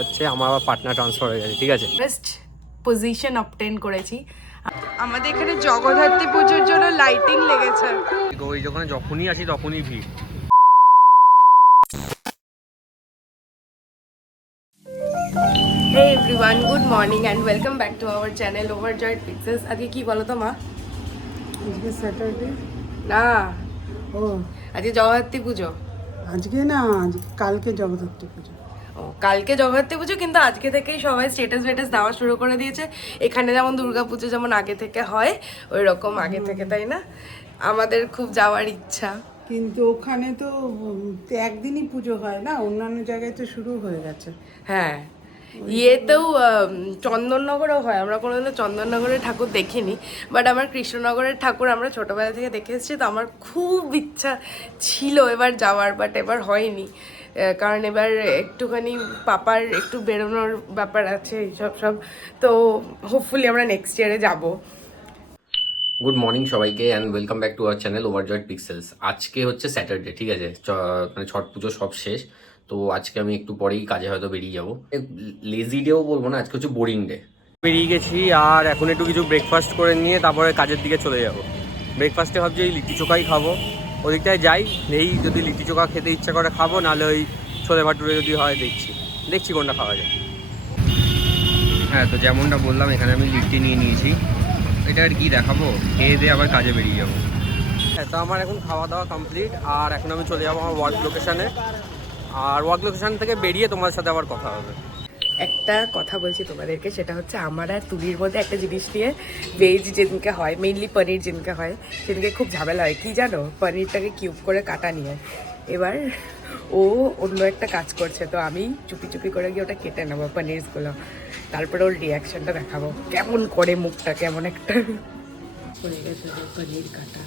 হচ্ছে আমার আবার পাটনা ট্রান্সফার হয়ে গেছে, ঠিক আছে। বেস্ট পজিশন অবটেন করেছি। আমাদের এখানে জগদ্ধাত্রী পুজোর জন্য লাইটিং লেগেছে। ওই যখন যখনই আসি তখনই ভিড়। Hey everyone, good morning and welcome back to our channel Overjoyed Pixels. আজকে কি বলো তো মা? আজকে স্যাটারডে। না, ও আজকে জগদ্ধাত্রী পুজো। আজকে না, কালকে জগদ্ধাত্রী পুজো। ও কালকে জগদ্ধাত্রী পুজো, কিন্তু আজকে থেকেই সবাই স্ট্যাটাস দেওয়া শুরু করে দিয়েছে। এখানে যেমন দুর্গা পুজো যেমন আগে থেকে হয় ওই রকম আগে থেকে, তাই না? আমাদের খুব যাওয়ার ইচ্ছা, কিন্তু ওখানে তো একদিনই পুজো হয় না, অন্যান্য জায়গায় তো শুরু হয়ে গেছে। হ্যাঁ। ইয়েতেও চন্দননগরেও হয়। আমরা কোনোদিনও চন্দননগরের ঠাকুর দেখিনি, বাট আমার কৃষ্ণনগরের ঠাকুর আমরা ছোটোবেলা থেকে দেখে এসেছি। তো আমার খুব ইচ্ছা ছিল এবার যাওয়ার, বাট এবার হয়নি, কারণ এবার একটুখানি পাপার একটু বেরোনোর ব্যাপার আছে এইসব সব। তো হোপফুলি আমরা নেক্সট ইয়ারে যাব। গুড মর্নিং সবাইকে and welcome back to our channel ওভারজয়েড pixels. আজকে হচ্ছে স্যাটারডে, ঠিক আছে। মানে ছট পুজো সব শেষ, তো আজকে আমি একটু পরেই কাজে হয়তো বেরিয়ে যাবো। লেজি ডেও বলবো না, আজকে হচ্ছে বোরিং ডে। বেরিয়ে গেছি আর এখন একটু কিছু ব্রেকফাস্ট করে নিয়ে তারপরে কাজের দিকে চলে যাব। ব্রেকফাস্টে ভাবছি এই লিট্টি চোখাই খাবো, ওদিকটায় যাই, এই যদি লিট্টি চোখা খেতে ইচ্ছা করে খাবো, নাহলে ওই ছোলে ভাটুরে যদি হয় দেখছি কোনটা খাওয়া যায়। হ্যাঁ, তো যেমনটা বললাম এখানে আমি লিট্টি নিয়ে নিয়েছি, এটা আর কি দেখাবো, খেয়ে দিয়ে আবার কাজে বেরিয়ে যাবো। হ্যাঁ, তো আমার এখন খাওয়া দাওয়া কমপ্লিট আর এখন আমি চলে যাবো আমার ওয়ার্ক লোকেশানে। আর ওয়ার্ক লোকেশান থেকে বেরিয়ে তোমার সাথে আবার কথা হবে। একটা কথা বলছি তোমাদেরকে, সেটা হচ্ছে আমার আর তুলির মধ্যে একটা জিনিস নিয়ে ভেজ যেদিনকে হয়, মেইনলি পনির যেদিনকে হয় সেদিনকে খুব ঝামেলা হয়। কি জানো, পনিরটাকে কিউব করে কাটা নিয়ে এবার ও অন্য একটা কাজ করছে, তো আমি চুপি চুপি করে গিয়ে ওটা কেটে নেবো পনিরসগুলো, তারপরে ওর রিয়াকশনটা দেখাবো কেমন করে, মুখটা কেমন একটা পড়ে গেছে পনির কাটা।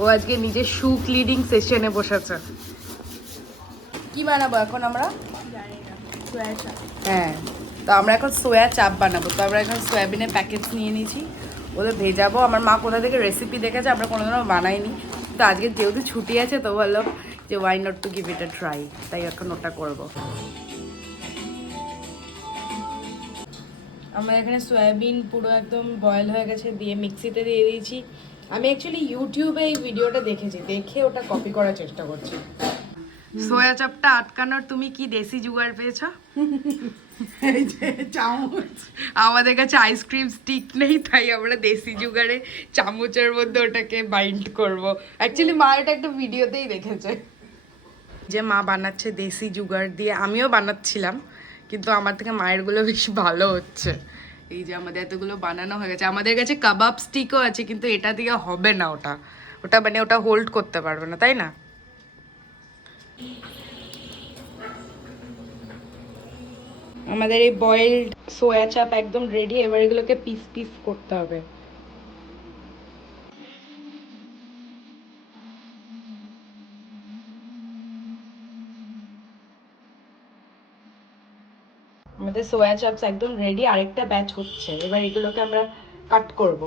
ও আজকে নিজের শু ক্লিনিং সেশনে বসেছে। কি বানাবো এখন আমরা? হ্যাঁ, তো আমরা এখন সোয়া চাপ বানাবো। তো আমরা এখন সয়াবিনের প্যাকেটস নিয়ে নিয়েছি, ওদের ভেজাবো। আমার মা কোথা থেকে রেসিপি দেখেছে, আমরা কোনোদিনও বানাইনি। তো আজকে যেহেতু ছুটি আছে তো বললো যে why not to give it a try, তাই এখন ওটা করবো। আমরা এখানে সয়াবিন পুরো একদম বয়েল হয়ে গেছে, দিয়ে মিক্সিতে দিয়ে দিয়েছি। আমি অ্যাকচুয়ালি ইউটিউবে এই ভিডিওটা দেখেছি, দেখে ওটা কপি করার চেষ্টা করছি। সোয়া চাপটা আটকানোর তুমি কি দেশি জুগাড় পেয়েছো? এই যে চামচ, আমাদের কাছে আইসক্রিম স্টিক নেই, তাই আমরা দেশি জুগাড়ে চামচের মধ্যে ওটাকে বাইন্ড করব। অ্যাকচুয়ালি মা এটা একটা ভিডিওতেই দেখেছে যে মা বানাচ্ছে দেশি জুগাড় দিয়ে। আমিও বানাচ্ছিলাম, কিন্তু আমার থেকে মায়েরগুলো বেশি ভালো হচ্ছে। এই যে আমাদের এতগুলো বানানো হয়ে গেছে। আমাদের কাছে কাবাব স্টিকও আছে, কিন্তু এটা দিয়ে হবে না, ওটা ওটা মানে ওটা হোল্ড করতে পারবে না, তাই না? আমাদের এই বয়েলড সোয়া চাপ একদম রেডি। এবার এগুলোকে পিস পিস করতে হবে। আমাদের সোয়া চাপস একদম রেডি, আরেকটা ব্যাচ হচ্ছে। এবার এগুলোকে আমরা কাট করব।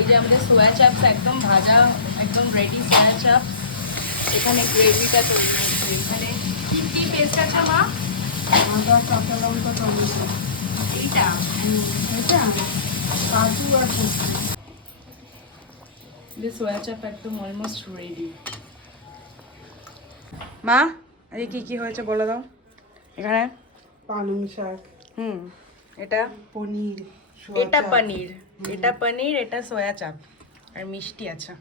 এই যে আমাদের সোয়া চাপস একদম ভাজা, একদম রেডি সোয়া চাপস। এখানে গ্রেভিটা তৈরি হচ্ছে। এখানে কি কি পেস্ট আছে মা? আদা, কাঁচা লঙ্কা, টমেটো, এইটা এটা কাজু আর পোস্ত। This soya chap একদম অলমোস্ট রেডি। মা এই কি কি হয়েছে বলে দাও। এখানে পালং শাক, এটা পনির, এটা পনির, এটা পনির, এটা সোয়া চাপ আর মিষ্টি আছে।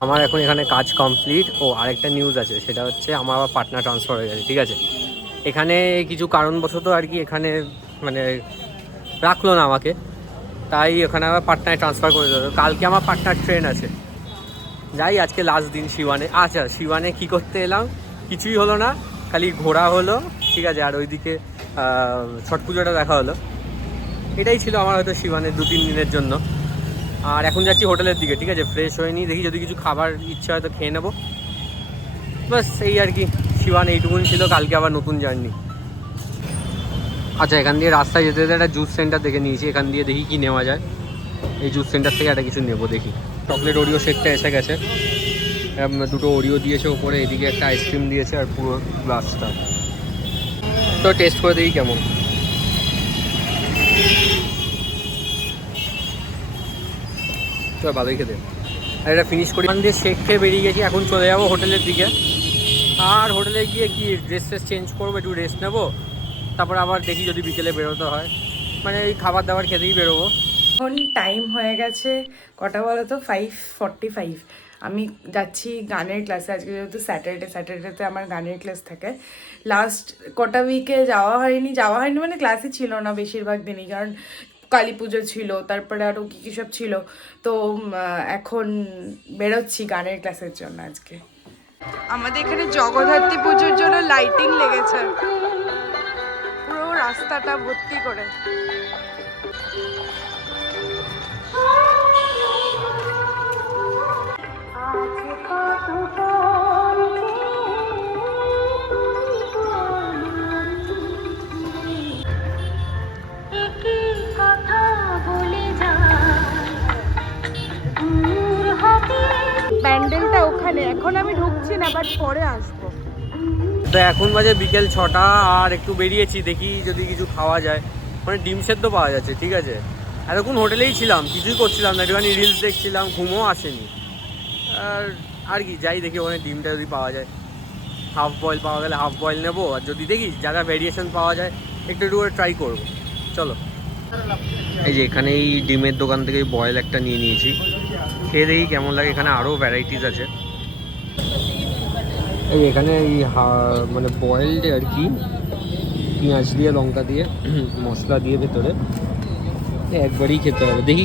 আমার এখন এখানে কাজ কমপ্লিট। ও আরেকটা নিউজ আছে, সেটা হচ্ছে আমার আবার পাটনা ট্রান্সফার হয়ে গেছে, ঠিক আছে। এখানে কিছু কারণবশত আর কি এখানে মানে রাখলো না আমাকে, তাই ওখানে আবার পাটনায় ট্রান্সফার করে দিল। কালকে আমার পাটনার ট্রেন আছে, যাই আজকে লাস্ট দিন শিবানে। আচ্ছা, শিবানে কী করতে এলাম, কিছুই হলো না, খালি ঘোরা হলো, ঠিক আছে। আর ওইদিকে ছট পুজোটা দেখা হলো। এটাই ছিল আমার হয়তো শিবানের 2-3 দিনের জন্য। আর এখন যাচ্ছি হোটেলের দিকে, ঠিক আছে। ফ্রেশ হয়ে নিই, দেখি যদি কিছু খাবার ইচ্ছা হয়তো খেয়ে নেবো, বাস এই আর কি। শিবান এইটুকুন ছিল, কালকে আবার নতুন জার্নি। আচ্ছা, এখান দিয়ে রাস্তায় যেতে যেতে একটা জুস সেন্টার দেখে নিয়েছি, এখান দিয়ে দেখি কি নেওয়া যায়। এই জুস সেন্টার থেকে একটা কিছু নেবো দেখি। চকলেট ওরিও শেকটা এসে গেছে, দুটো ওরিও দিয়েছে ওপরে, এদিকে একটা আইসক্রিম দিয়েছে আর পুরো গ্লাসটা। তো টেস্ট করে দেখি কেমন। তো ভালোই খেতে। আর এটা ফিনিশ করি, এখান দিয়ে শেক খেয়ে বেরিয়ে গেছি। এখন চলে যাবো হোটেলের দিকে, আর হোটেলে গিয়ে কি ড্রেস ট্রেস চেঞ্জ করবো, একটু রেস্ট নেবো, তারপর আবার দেখি যদি বিকেলে বেরোতে হয়, মানে এই খাবার দাবার খেতেই বেরোবো। এখন টাইম হয়ে গেছে কটা বলো তো, 5:45। আমি যাচ্ছি গানের ক্লাসে। আজকে যেহেতু স্যাটারডেতে আমার গানের ক্লাস থাকে। লাস্ট কটা উইকে যাওয়া হয়নি মানে ক্লাসে ছিল না বেশিরভাগ দিনই, কারণ কালী পুজো ছিল, তারপরে আরও কী কী সব ছিল। তো এখন বেরোচ্ছি গানের ক্লাসের জন্য আজকে। আমাদের এখানে জগদ্ধাত্রী পুজোর জন্য লাইটিং লেগেছে পুরো রাস্তাটা ভর্তি করে। প্যান্ডেলটা ওখানে, এখন আমি ঢুকছি না, বাট পরে আসবো। তো এখন বাজে বিকেল 6টা, আর একটু বেরিয়েছি, দেখি যদি কিছু খাওয়া যায়। মানে ডিম সেদ্ধ পাওয়া যাচ্ছে, ঠিক আছে। এতক্ষণ হোটেলেই ছিলাম, কিছুই করছিলাম না, একটুখানি রিলস দেখছিলাম, ঘুমও আসেনি। আর কি, যাই দেখি ওখানে ডিমটা যদি পাওয়া যায়, হাফ বয়েল পাওয়া গেলে হাফ বয়েল নেবো, আর যদি দেখি যারা ভ্যারিয়েশন পাওয়া যায় একটু একটু করে ট্রাই করবো। চলো, এই যে এখানে এই ডিমের দোকান থেকে বয়েল একটা নিয়ে নিয়েছি, খেয়ে দেখি কেমন লাগে। এখানে আরও ভ্যারাইটিস আছে। এই এখানে এই মানে বয়েলড আর কি, পেঁয়াজ দিয়ে লঙ্কা দিয়ে মশলা দিয়ে ভেতরে, একবারই খেতে হবে, দেখি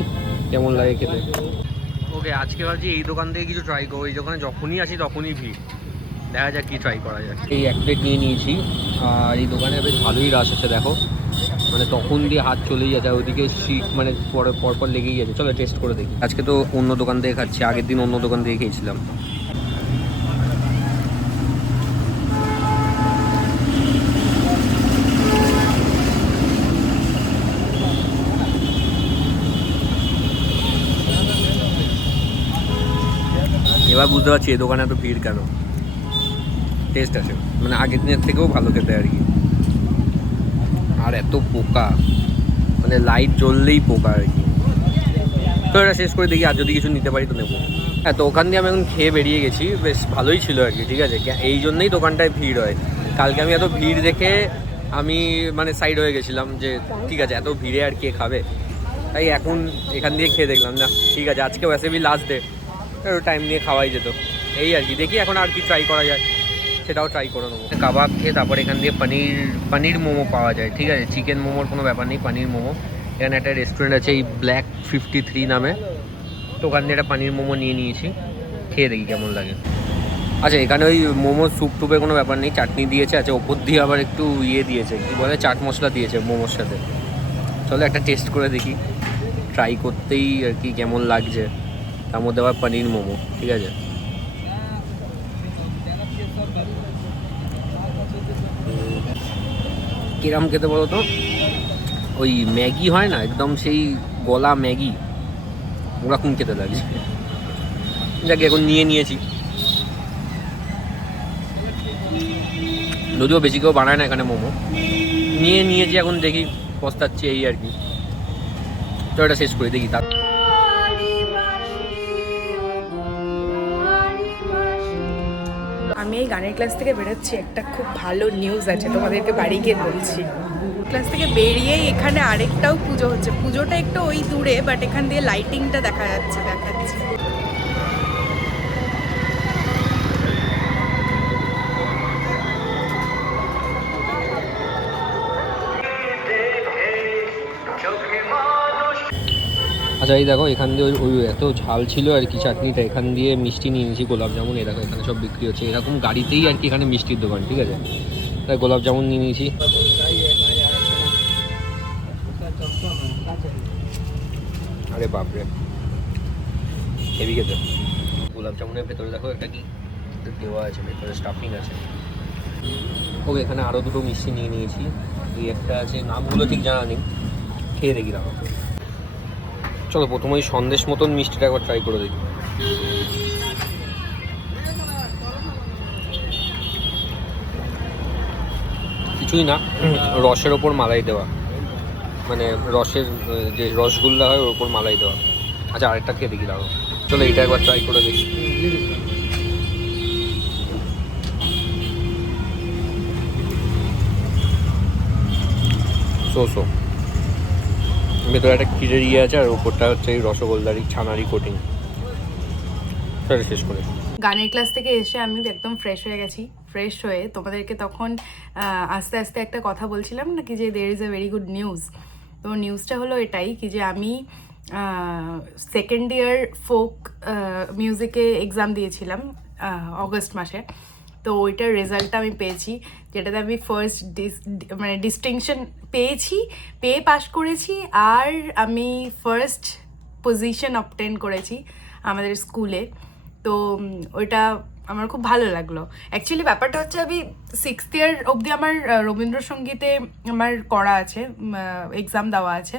কেমন লাগে খেতে। ওকে, আজকে ভাবছি এই দোকান থেকে কিছু ট্রাই করবো। এই দোকানে যখনই আসি তখনই ভিড়, দেখা যাক কি ট্রাই করা যায়। এই এক প্লেট নিয়ে নিয়েছি, আর এই দোকানে বেশ ভালোই রাশ হচ্ছে দেখো, মানে তখন দিয়ে হাত চলেই যাচ্ছে, ওইদিকে শিট মানে পরপর লেগেই যাচ্ছে। চলো টেস্ট করে দেখি। আজকে তো অন্য দোকান থেকে খাচ্ছি, আগের দিন অন্য দোকান থেকে খেয়েছিলাম। এবার বুঝতে পারছি এই দোকানে এত ভিড় কেন। টেস্ট আছে, মানে আগের দিনের থেকেও ভালো খেতে আর কি। আর এত পোকা, মানে লাইট জ্বললেই পোকা আর কি। তো এটা শেষ করে দেখি, আর যদি কিছু নিতে পারি তো নেবো। হ্যাঁ, তো ওখান দিয়ে আমি এখন খেয়ে বেরিয়ে গেছি, বেশ ভালোই ছিল আর কি, ঠিক আছে। এই জন্যই দোকানটায় ভিড় হয়। কালকে আমি এত ভিড় দেখে আমি মানে সাইড হয়ে গেছিলাম যে ঠিক আছে, এত ভিড়ে আর কে খাবে। তাই এখন এখান দিয়ে খেয়ে দেখলাম না, ঠিক আছে, আজকে ওয়েসে বি লাস্ট ডে, একটু টাইম নিয়ে খাওয়াই যেত, এই আর কি। দেখি এখন আর কি ট্রাই করা যায়, সেটাও ট্রাই করে নেবো। কাবাব খেয়ে তারপর এখান দিয়ে পনির মোমো পাওয়া যায়, ঠিক আছে। চিকেন মোমোর কোনো ব্যাপার নেই, পনির মোমো। এখানে একটা রেস্টুরেন্ট আছে এই ব্ল্যাক 53 নামে, তো ওখান দিয়ে একটা পনির মোমো নিয়ে নিয়েছি, খেয়ে দেখি কেমন লাগে। আচ্ছা, এখানে ওই মোমো স্যুপ টুপের কোনো ব্যাপার নেই, চাটনি দিয়েছে, আচ্ছা ওপর দিয়ে আবার একটু ইয়ে দিয়েছে, কী বলে, চাট মশলা দিয়েছে মোমোর সাথে। চলো একটা টেস্ট করে দেখি, ট্রাই করতেই আর কি কেমন লাগছে। তার মধ্যে আবার পনির মোমো, ঠিক আছে। কিরম খেতে বলো তো, ওই ম্যাগি হয় না, একদম সেই গলা ম্যাগি, ওরকম খেতে লাগছে। যাকে এখন নিয়েছি, যদিও বেশি কেউ বানায় না এখানে মোমো, নিয়েছি, এখন দেখি পস্তাচ্ছি, এই আর কি। তো এটা শেষ করে দেখি। তার আমি এই গানের ক্লাস থেকে বেরোচ্ছি, একটা খুব ভালো নিউজ আছে, তোমাদেরকে বাড়ি গিয়ে বলছি। ক্লাস থেকে বেরিয়েই এখানে আরেকটাও পুজো হচ্ছে। পুজোটা একটু ওই দূরে, বাট এখান দিয়ে লাইটিংটা দেখাচ্ছে। আচ্ছা, এই দেখো এখান দিয়ে ওই এত ঝাল ছিল আর কি চাটনিটা, এখান দিয়ে মিষ্টি নিয়ে নিয়েছি, গোলাপ জামুন। এই দেখো এখানে সব বিক্রি হচ্ছে, এরকম গাড়িতেই আর কি, এখানে মিষ্টির দোকান, ঠিক আছে। তাই গোলাপ জামুন নিয়ে নিয়েছি। আরে বাপরে, হেভি খেতে। গোলাপ জামুনের ভেতরে দেখো একটা কি দেওয়া আছে, ভেতরে স্টাফিং আছে। ওকে, এখানে আরও দুটো মিষ্টি নিয়ে নিয়েছি। এই একটা আছে, নামগুলো ঠিক জানা নেই, খেয়ে দেখি দাও। চলো প্রথমে ওই সন্দেশ মতন মিষ্টিটা একবার ট্রাই করে দেখি। কিছুই না, রসের ওপর মালাই দেওয়া, মানে রসের যে রসগোল্লা হয় ওর ওপর মালাই দেওয়া। আচ্ছা আরেকটা খেয়ে দেখি দাও। চলো এটা একবার ট্রাই করে দেখি। সো ভেতরে একটা ক্ষীরের ইয়ে আছে আর ওপরটা হচ্ছে এই রসগোল্লারই ছানারই কোটিং। সেটা শেষ করে গানের ক্লাস থেকে এসে আমি একদম ফ্রেশ হয়ে গেছি। ফ্রেশ হয়ে তোমাদেরকে তখন আস্তে আস্তে একটা কথা বলছিলাম না কি যে there is a very good news. তো নিউজটা হলো এটাই কি যে আমি সেকেন্ড ইয়ার ফোক মিউজিকে এক্সাম দিয়েছিলাম অগস্ট মাসে। তো ওইটার রেজাল্টটা আমি পেয়েছি, যেটাতে আমি ফার্স্ট মানে ডিস্টিংশন পেয়েছি, পেয়ে পাশ করেছি। আর আমি ফার্স্ট পজিশন অবটেন করেছি আমাদের স্কুলে। তো ওইটা আমার খুব ভালো লাগলো। অ্যাকচুয়ালি ব্যাপারটা হচ্ছে আমি সিক্সথ ইয়ার অবধি আমার রবীন্দ্রসঙ্গীতে আমার করা আছে, এক্সাম দেওয়া আছে।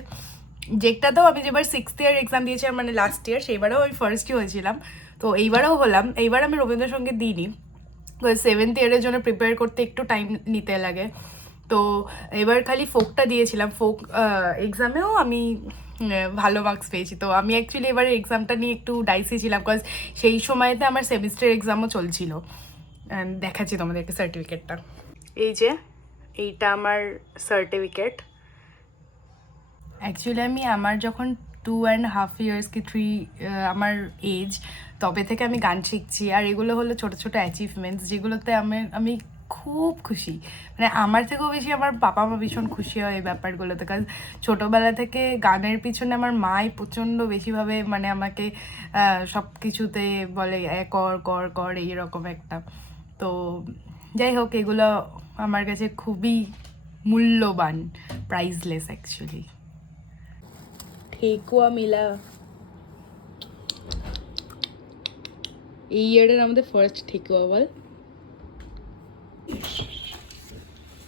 যেটাতেও আমি যেবার সিক্সথ ইয়ার এক্সাম দিয়েছিলাম মানে লাস্ট ইয়ার, সেইবারেও আমি ফার্স্টই হয়েছিলাম। তো এইবারেও হলাম। এইবার আমি রবীন্দ্রসঙ্গীত দিইনি, সেভেন্থ ইয়ারের জন্য প্রিপেয়ার করতে একটু টাইম নিতে লাগে। তো এবার খালি ফোকটা দিয়েছিলাম। ফোক এক্সামেও আমি ভালো মার্কস পেয়েছি। তো আমি অ্যাকচুয়ালি এবার এক্সামটা নিয়ে একটু ডাইসি ছিলাম, বিকজ সেই সময়তে আমার সেমিস্টার এক্সামও চলছিল। দেখাচ্ছি তোমাদেরকে সার্টিফিকেটটা। এই যে এইটা আমার সার্টিফিকেট। অ্যাকচুয়ালি আমি আমার যখন 2.5 years কি 3 আমার এজ, তবে থেকে আমি গান শিখছি। আর এগুলো হলো ছোটো ছোটো অ্যাচিভমেন্টস, যেগুলোতে আমি খুব খুশি। মানে আমার থেকেও বেশি আমার বাবা মা ভীষণ খুশি হয় এই ব্যাপারগুলোতে, কারণ ছোটোবেলা থেকে গানের পিছনে আমার মাই প্রচণ্ড বেশিভাবে মানে আমাকে সব কিছুতে বলে কর কর কর এইরকম একটা। তো যাই হোক, এগুলো আমার কাছে খুবই মূল্যবান, প্রাইসলেস অ্যাকচুয়ালি। ঠেকুয়া মিলা এই ইয়ারের আমাদের ফার্স্ট ঠেকুয়া। বল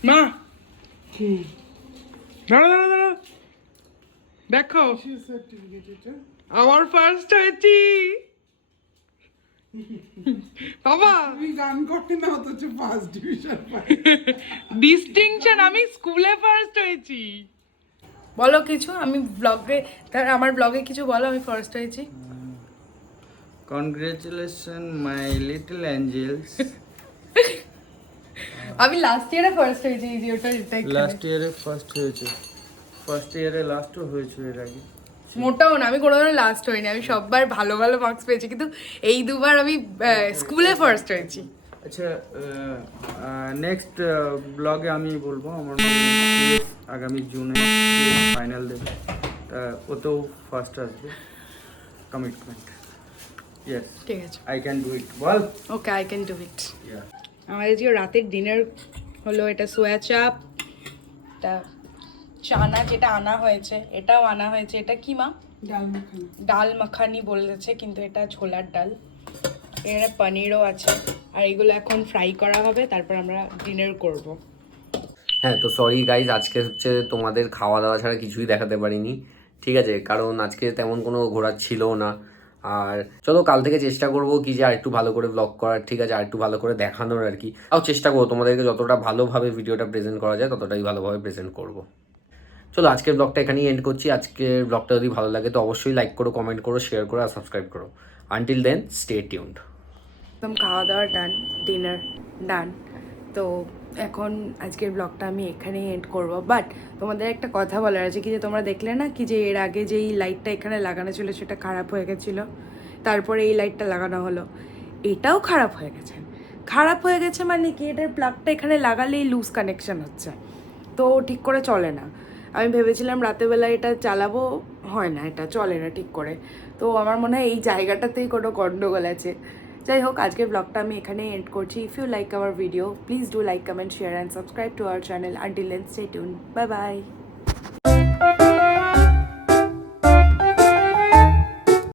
মা, দাঁড়া দাঁড়া দাঁড়া, দেখো আমার ফার্স্ট হয়েছি। বাবা তুমি গান করতে না, অথচ ফার্স্ট ডিভিশন পাই। ডিস্টিংশন, আমি স্কুলে ফার্স্ট হয়েছি। বলো কিছু, আমি ব্লগে, আমার ব্লগে কিছু বলো, আমি ফার্স্ট হয়েছি। Congratulation my little angels. আমি লাস্ট ইয়ারে ফার্স্ট হয়েছি। এই যে ওটা লাস্ট ইয়ারে ফার্স্ট হয়েছে, ফার্স্ট ইয়ারে লাস্টও হয়েছে এর আগে। মোটাও না, আমি কোনোদিনও লাস্ট হইনি। আমি সববার ভালো ভালো মার্কস পেয়েছি, কিন্তু এই দুবার আমি স্কুলে ফার্স্ট হয়েছি। আচ্ছা, নেক্সট ব্লগে আমি বলবো আমার আগামী জুনে ফাইনাল দেবে, ওতেও ফার্স্ট আসবে, কমিটমেন্ট। ইয়েস, ঠিক আছে, I can do it. Ball. Okay, I can do it. আমাদের যে রাতের ডিনার হলো, এটা সোয়া চাপ, এটা চানা যেটা আনা হয়েছে, এটাও আনা হয়েছে। এটা কি মা? ডাল মাখানি। ডাল মাখানি বলেছে, কিন্তু এটা ছোলার ডাল। এখানে পনিরও আছে। আর এগুলো এখন ফ্রাই করা হবে, তারপর আমরা ডিনার করব। হ্যাঁ, তো সরি গাইজ, আজকে হচ্ছে তোমাদের খাওয়া দাওয়া ছাড়া কিছুই দেখাতে পারিনি, ঠিক আছে? কারণ আজকে তেমন কোনো ঘোরার ছিলও না। আর চলো কাল থেকে চেষ্টা করবো কি যে আর একটু ভালো করে ব্লগ করার, ঠিক আছে? আর একটু ভালো করে দেখানোর আর কি। তাও চেষ্টা করবো তোমাদেরকে যতটা ভালোভাবে ভিডিওটা প্রেজেন্ট করা যায় ততটাই ভালোভাবে প্রেজেন্ট করবো। চলো আজকের ব্লগটা এখানেই এন্ড করছি। আজকের ব্লগটা যদি ভালো লাগে তো অবশ্যই লাইক করো, কমেন্ট করো, শেয়ার করো আর সাবস্ক্রাইব করো। Until then, stay tuned. একদম খাওয়া দাওয়া ডান, ডিনার ডান। তো এখন আজকের ব্লগটা আমি এখানেই এন্ড করব। বাট তোমাদের একটা কথা বলার আছে কি যে তোমরা দেখলে না কি যে এর আগে যেই লাইটটা এখানে লাগানো ছিল সেটা খারাপ হয়ে গেছিলো, তারপরে এই লাইটটা লাগানো হলো, এটাও খারাপ হয়ে গেছে। খারাপ হয়ে গেছে মানে কি, এটার প্লাগটা এখানে লাগালেই লুজ কানেকশন হচ্ছে, তো ঠিক করে চলে না। আমি ভেবেছিলাম রাতেরবেলা এটা চালাবো, হয় না, এটা চলে না ঠিক করে। তো আমার মনে হয় এই জায়গাটাতেই কোনো গন্ডগোল আছে। যাই হোক, আজকের ব্লগটা আমি এখানেই এন্ড করছি। If you like our video, please do like, comment, share and subscribe to our channel. Until then, stay tuned. Bye by.